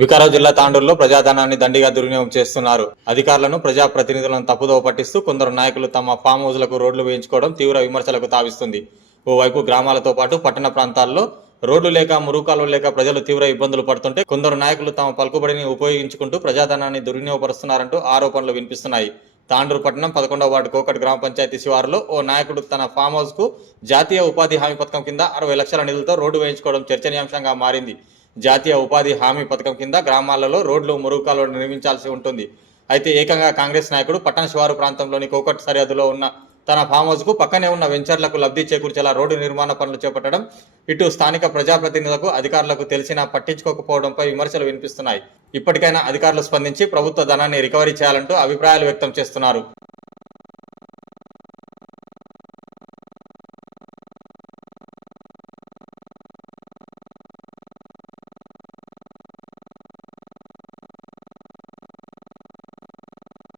వికారాబాద్ జిల్లా తాండూరులో ప్రజాధనాన్ని దండిగా దుర్వినియోగం చేస్తున్నారు. అధికారులను, ప్రజాప్రతినిధులను తప్పుదోవ పట్టిస్తూ కొందరు నాయకులు తమ ఫామ్ హౌస్లకు రోడ్లు వేయించుకోవడం తీవ్ర విమర్శలకు తావిస్తుంది. ఓవైపు గ్రామాలతో పాటు పట్టణ ప్రాంతాల్లో రోడ్లు లేక, మురుకాలు లేక ప్రజలు తీవ్ర ఇబ్బందులు పడుతుంటే కొందరు నాయకులు తమ పలుకుబడిని ఉపయోగించుకుంటూ ప్రజాధనాన్ని దుర్వినియోగపరుస్తున్నారంటూ ఆరోపణలు వినిపిస్తున్నాయి. తాండూరు పట్టణం 11వ వార్డు కోకట్ గ్రామ పంచాయతీ శివారులో ఓ నాయకుడు తన ఫామ్ హౌస్ కు జాతీయ ఉపాధి హామీ పథకం కింద 60 లక్షల నిధులతో రోడ్డు వేయించుకోవడం చర్చనీయాంశంగా మారింది. జాతీయ ఉపాధి హామీ పథకం కింద గ్రామాలలో రోడ్లు, మురుగు నిర్మించాల్సి ఉంటుంది. అయితే ఏకంగా కాంగ్రెస్ నాయకుడు పట్టణ శివారు ప్రాంతంలోని కోకట్ సరిహద్దులో ఉన్న తన ఫామ్ హౌస్ కు పక్కనే ఉన్న వెంచర్లకు లబ్ధి చేకూర్చేలా రోడ్డు నిర్మాణ పనులు చేపట్టడం ఇటు స్థానిక ప్రజాప్రతినిధులకు, అధికారులకు తెలిసినా పట్టించుకోకపోవడంపై విమర్శలు వినిపిస్తున్నాయి. ఇప్పటికైనా అధికారులు స్పందించి ప్రభుత్వ ధనాన్ని రికవరీ చేయాలంటూ అభిప్రాయాలు వ్యక్తం చేస్తున్నారు.